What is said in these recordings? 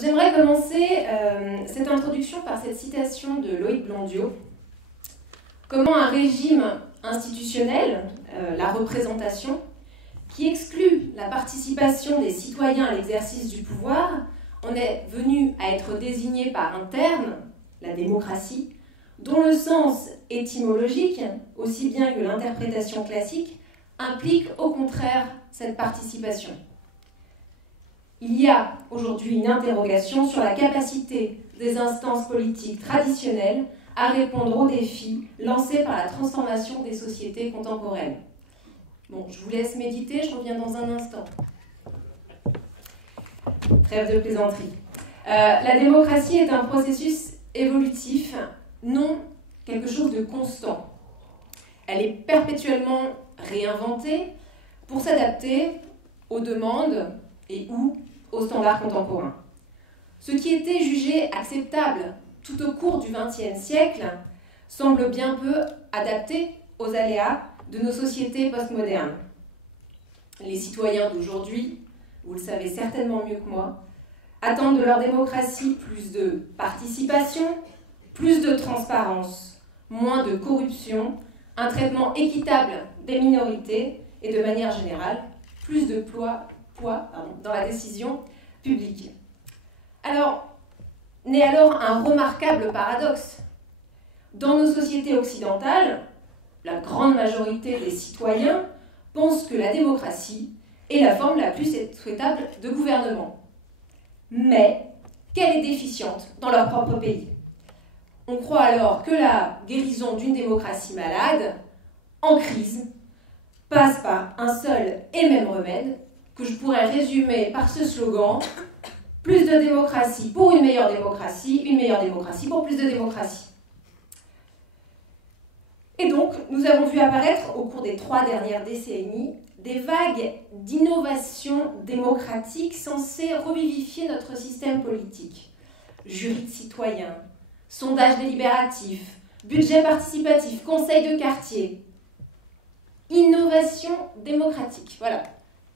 J'aimerais commencer cette introduction par cette citation de Loïc Blondiot. Comment un régime institutionnel, la représentation, qui exclut la participation des citoyens à l'exercice du pouvoir, en est venu à être désigné par un terme, la démocratie, dont le sens étymologique, aussi bien que l'interprétation classique, implique au contraire cette participation. Il y a aujourd'hui une interrogation sur la capacité des instances politiques traditionnelles à répondre aux défis lancés par la transformation des sociétés contemporaines. Bon, je vous laisse méditer, je reviens dans un instant. Trêve de plaisanterie. La démocratie est un processus évolutif, non quelque chose de constant. Elle est perpétuellement réinventée pour s'adapter aux demandes et ou aux standards contemporains. Ce qui était jugé acceptable tout au cours du XXe siècle semble bien peu adapté aux aléas de nos sociétés postmodernes. Les citoyens d'aujourd'hui, vous le savez certainement mieux que moi, attendent de leur démocratie plus de participation, plus de transparence, moins de corruption, un traitement équitable des minorités et de manière générale, plus de poids dans la décision publique. Alors, naît alors un remarquable paradoxe. Dans nos sociétés occidentales, la grande majorité des citoyens pensent que la démocratie est la forme la plus souhaitable de gouvernement, mais qu'elle est déficiente dans leur propre pays. On croit alors que la guérison d'une démocratie malade, en crise, passe par un seul et même remède, que je pourrais résumer par ce slogan: plus de démocratie pour une meilleure démocratie pour plus de démocratie. Et donc, nous avons vu apparaître au cours des 3 dernières décennies des vagues d'innovation démocratique censées revivifier notre système politique. Jury de citoyens, sondage délibératif, budget participatif, conseil de quartier. Innovation démocratique, voilà.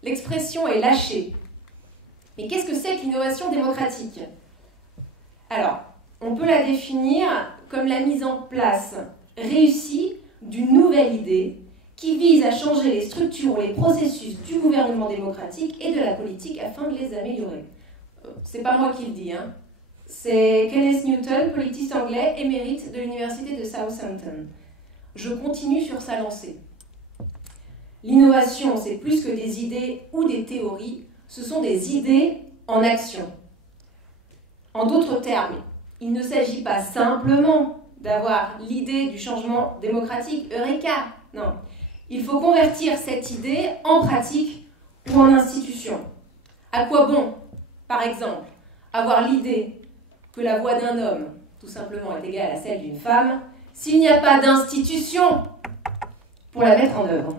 L'expression est lâchée. Mais qu'est-ce que c'est que l'innovation démocratique? Alors, on peut la définir comme la mise en place réussie d'une nouvelle idée qui vise à changer les structures ou les processus du gouvernement démocratique et de la politique afin de les améliorer. C'est pas moi qui le dis, hein. C'est Kenneth Newton, politiste anglais émérite de l'université de Southampton. Je continue sur sa lancée. L'innovation, c'est plus que des idées ou des théories, ce sont des idées en action. En d'autres termes, il ne s'agit pas simplement d'avoir l'idée du changement démocratique, eureka, non. Il faut convertir cette idée en pratique ou en institution. À quoi bon, par exemple, avoir l'idée que la voix d'un homme, tout simplement, est égale à celle d'une femme, s'il n'y a pas d'institution pour la mettre en œuvre?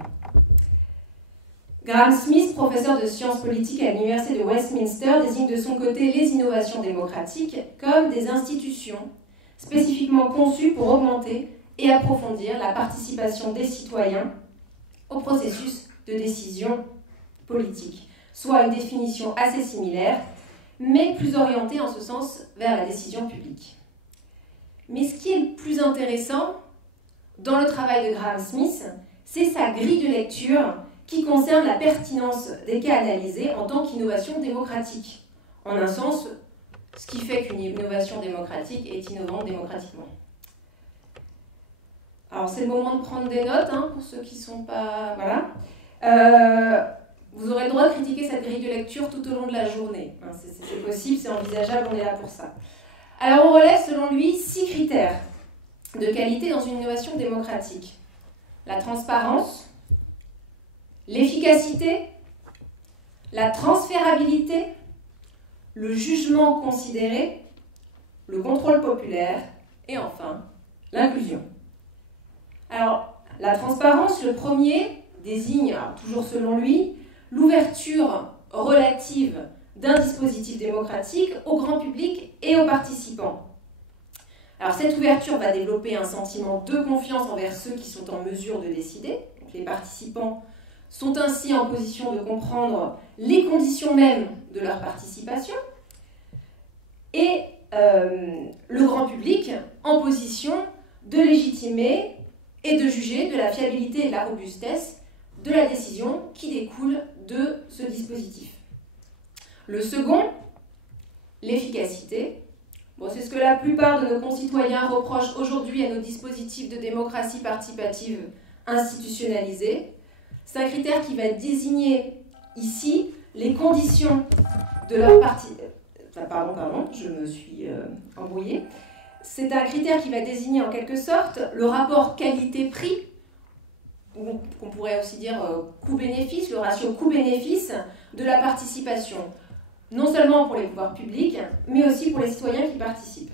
Graham Smith, professeur de sciences politiques à l'université de Westminster, désigne de son côté les innovations démocratiques comme des institutions spécifiquement conçues pour augmenter et approfondir la participation des citoyens au processus de décision politique, soit une définition assez similaire, mais plus orientée en ce sens vers la décision publique. Mais ce qui est le plus intéressant dans le travail de Graham Smith, c'est sa grille de lecture qui concerne la pertinence des cas analysés en tant qu'innovation démocratique. En un sens, ce qui fait qu'une innovation démocratique est innovante démocratiquement. Alors c'est le moment de prendre des notes, hein, pour ceux qui ne sont pas... Voilà. Vous aurez le droit de critiquer cette grille de lecture tout au long de la journée. Hein, c'est possible, c'est envisageable, on est là pour ça. Alors on relève selon lui 6 critères de qualité dans une innovation démocratique. La transparence, l'efficacité, la transférabilité, le jugement considéré, le contrôle populaire et enfin l'inclusion. Alors, la transparence, le premier, désigne, toujours selon lui, l'ouverture relative d'un dispositif démocratique au grand public et aux participants. Alors, cette ouverture va développer un sentiment de confiance envers ceux qui sont en mesure de décider. Donc, les participants sont ainsi en position de comprendre les conditions mêmes de leur participation. le grand public en position de légitimer et de juger de la fiabilité et de la robustesse de la décision qui découle de ce dispositif. Le second, l'efficacité. Bon, c'est ce que la plupart de nos concitoyens reprochent aujourd'hui à nos dispositifs de démocratie participative institutionnalisés. C'est un critère qui va désigner ici les conditions de leur pardon, je me suis embrouillée. C'est un critère qui va désigner en quelque sorte le rapport qualité-prix, qu'on pourrait aussi dire coût-bénéfice, le ratio coût-bénéfice de la participation, non seulement pour les pouvoirs publics, mais aussi pour les citoyens qui participent.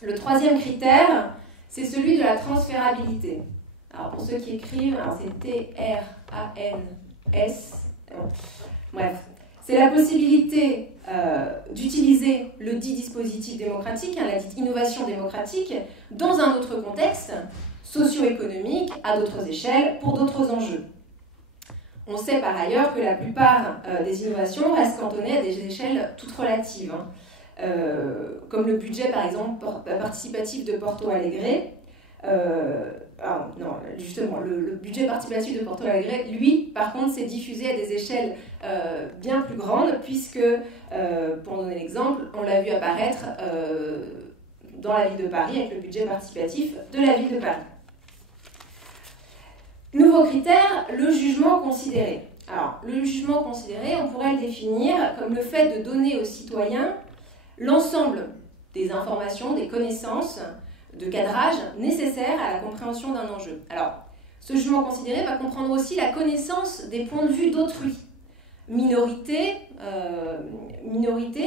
Le troisième critère, c'est celui de la transférabilité. Alors pour ceux qui écrivent, c'est T-R-A-N-S. Bref, c'est la possibilité d'utiliser le dit dispositif démocratique, la dite innovation démocratique, dans un autre contexte socio-économique, à d'autres échelles, pour d'autres enjeux. On sait par ailleurs que la plupart des innovations restent cantonnées à des échelles toutes relatives, comme le budget par exemple participatif de Porto Alegre. Le budget participatif de Porto Alegre, lui, par contre, s'est diffusé à des échelles bien plus grandes, puisque, pour donner l'exemple, on l'a vu apparaître dans la ville de Paris avec le budget participatif de la ville de Paris. Nouveau critère, le jugement considéré. Alors, le jugement considéré, on pourrait le définir comme le fait de donner aux citoyens l'ensemble des informations, des connaissances, de cadrage nécessaires à la compréhension d'un enjeu. Alors, ce jugement considéré va comprendre aussi la connaissance des points de vue d'autrui. Minorités,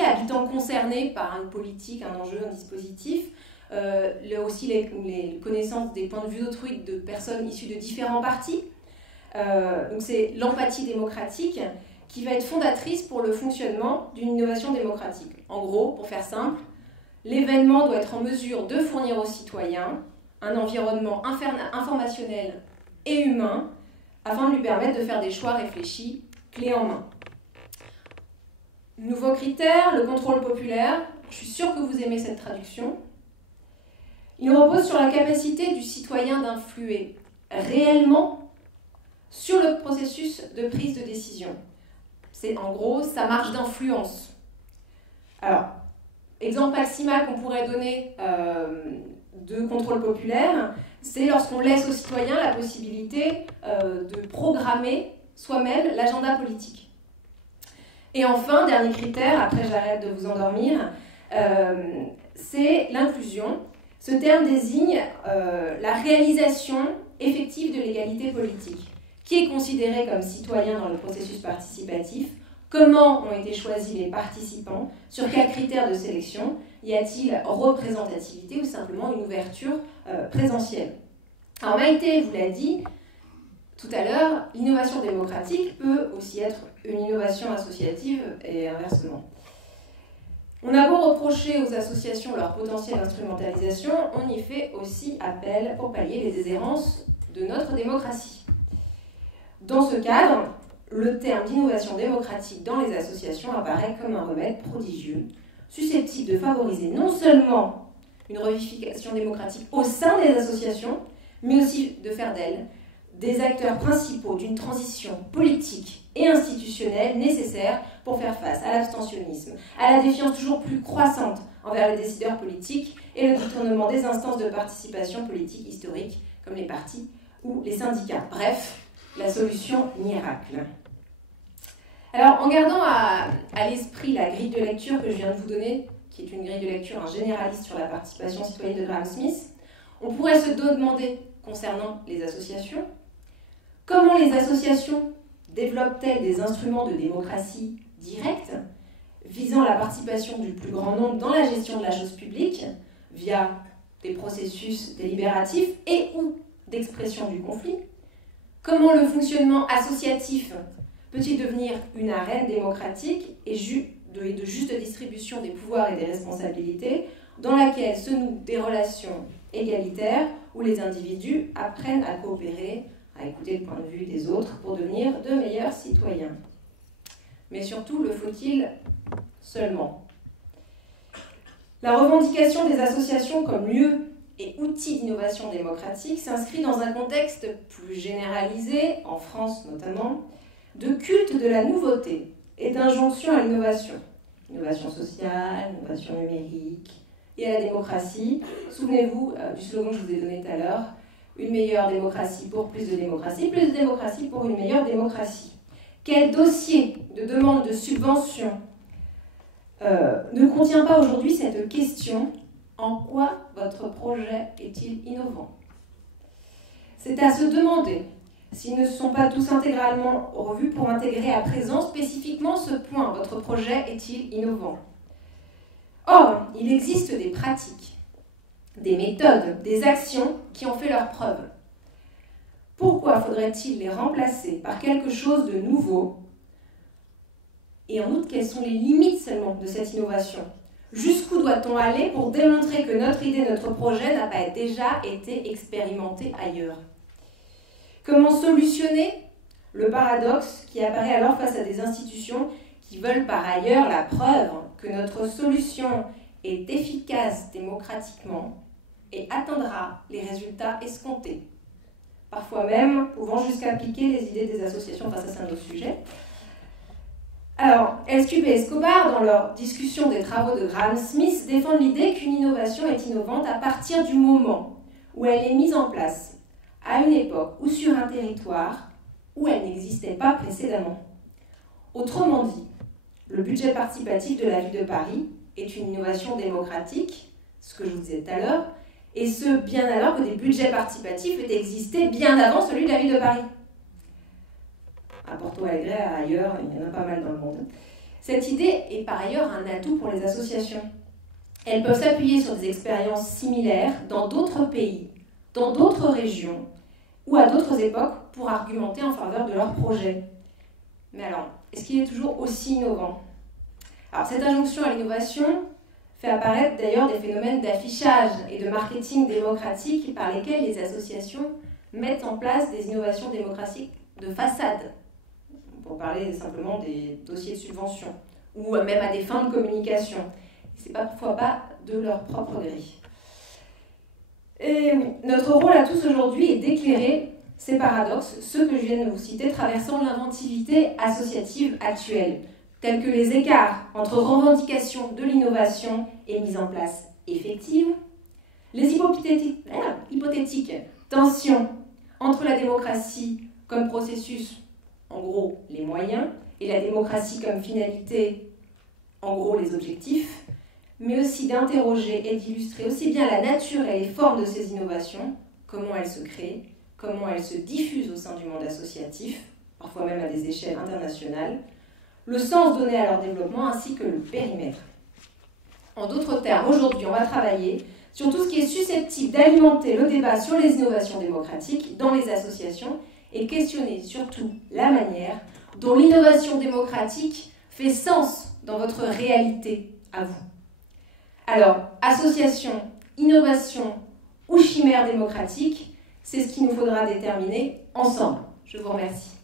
habitants concernés par une politique, un enjeu, un dispositif, aussi les connaissances des points de vue d'autrui de personnes issues de différents partis. Donc c'est l'empathie démocratique qui va être fondatrice pour le fonctionnement d'une innovation démocratique. En gros, pour faire simple, l'événement doit être en mesure de fournir aux citoyens un environnement informationnel et humain afin de lui permettre de faire des choix réfléchis, clés en main. Nouveau critère, le contrôle populaire. Je suis sûre que vous aimez cette traduction. Il repose sur la capacité du citoyen d'influer réellement sur le processus de prise de décision. C'est en gros sa marge d'influence. Alors, exemple maximal qu'on pourrait donner de contrôle populaire, c'est lorsqu'on laisse aux citoyens la possibilité de programmer soi-même l'agenda politique. Et enfin, dernier critère, après j'arrête de vous endormir, c'est l'inclusion. Ce terme désigne la réalisation effective de l'égalité politique. Qui est considéré comme citoyen dans le processus participatif? Comment ont été choisis les participants? Sur quels critères de sélection? Y a-t-il représentativité ou simplement une ouverture présentielle? Alors Maïté vous l'a dit tout à l'heure, l'innovation démocratique peut aussi être une innovation associative et inversement. On a beau reprocher aux associations leur potentielle instrumentalisation, on y fait aussi appel pour pallier les déshérences de notre démocratie. Dans ce cadre, le terme d'innovation démocratique dans les associations apparaît comme un remède prodigieux, susceptible de favoriser non seulement une revivification démocratique au sein des associations, mais aussi de faire d'elles des acteurs principaux d'une transition politique et institutionnelle nécessaire pour faire face à l'abstentionnisme, à la défiance toujours plus croissante envers les décideurs politiques et le détournement des instances de participation politique historiques comme les partis ou les syndicats. Bref, la solution miracle. Alors, en gardant à l'esprit la grille de lecture que je viens de vous donner, qui est une grille de lecture généraliste sur la participation citoyenne de Graham Smith, on pourrait se demander, concernant les associations, comment les associations développent-elles des instruments de démocratie directe, visant la participation du plus grand nombre dans la gestion de la chose publique, via des processus délibératifs et ou d'expression du conflit? Comment le fonctionnement associatif peut-il devenir une arène démocratique et de juste distribution des pouvoirs et des responsabilités dans laquelle se nouent des relations égalitaires où les individus apprennent à coopérer, à écouter le point de vue des autres pour devenir de meilleurs citoyens? Mais surtout, le faut-il seulement? La revendication des associations comme lieu et outil d'innovation démocratique s'inscrit dans un contexte plus généralisé, en France notamment, de culte de la nouveauté et d'injonction à l'innovation. Innovation sociale, innovation numérique et à la démocratie. Souvenez-vous du slogan que je vous ai donné tout à l'heure, une meilleure démocratie pour plus de démocratie pour une meilleure démocratie. Quel dossier de demande de subvention ne contient pas aujourd'hui cette question: en quoi votre projet est-il innovant? C'est à se demander s'ils ne sont pas tous intégralement revus pour intégrer à présent spécifiquement ce point: votre projet est-il innovant? Or, il existe des pratiques, des méthodes, des actions qui ont fait leurs preuves. Pourquoi faudrait-il les remplacer par quelque chose de nouveau? Et en outre, quelles sont les limites seulement de cette innovation? Jusqu'où doit-on aller pour démontrer que notre idée, notre projet n'a pas déjà été expérimenté ailleurs? Comment solutionner le paradoxe qui apparaît alors face à des institutions qui veulent par ailleurs la preuve que notre solution est efficace démocratiquement et atteindra les résultats escomptés, parfois même pouvant jusqu'à appliquer les idées des associations? Enfin, ça c'est un autre sujet. Alors, Elscube et Escobar, dans leur discussion des travaux de Graham Smith, défendent l'idée qu'une innovation est innovante à partir du moment où elle est mise en place, à une époque ou sur un territoire où elle n'existait pas précédemment. Autrement dit, le budget participatif de la ville de Paris est une innovation démocratique, ce que je vous disais tout à l'heure, et ce, bien alors que des budgets participatifs existaient bien avant celui de la ville de Paris. À Porto Alegre, ailleurs, il y en a pas mal dans le monde. Cette idée est par ailleurs un atout pour les associations. Elles peuvent s'appuyer sur des expériences similaires dans d'autres pays, dans d'autres régions ou à d'autres époques pour argumenter en faveur de leur projet. Mais alors, est-ce qu'il est toujours aussi innovant? Alors, cette injonction à l'innovation fait apparaître d'ailleurs des phénomènes d'affichage et de marketing démocratique par lesquels les associations mettent en place des innovations démocratiques de façade, pour parler simplement des dossiers de subvention, ou même à des fins de communication. Ce n'est parfois pas de leur propre gré. Et oui, notre rôle à tous aujourd'hui est d'éclairer ces paradoxes, ceux que je viens de vous citer, traversant l'inventivité associative actuelle, tels que les écarts entre revendication de l'innovation et mise en place effective, les hypothétiques tensions entre la démocratie comme processus, en gros les moyens, et la démocratie comme finalité, en gros les objectifs, mais aussi d'interroger et d'illustrer aussi bien la nature et les formes de ces innovations, comment elles se créent, comment elles se diffusent au sein du monde associatif, parfois même à des échelles internationales, le sens donné à leur développement ainsi que le périmètre. En d'autres termes, aujourd'hui, on va travailler sur tout ce qui est susceptible d'alimenter le débat sur les innovations démocratiques dans les associations et questionner surtout la manière dont l'innovation démocratique fait sens dans votre réalité à vous. Alors, association, innovation ou chimère démocratique, c'est ce qu'il nous faudra déterminer ensemble. Je vous remercie.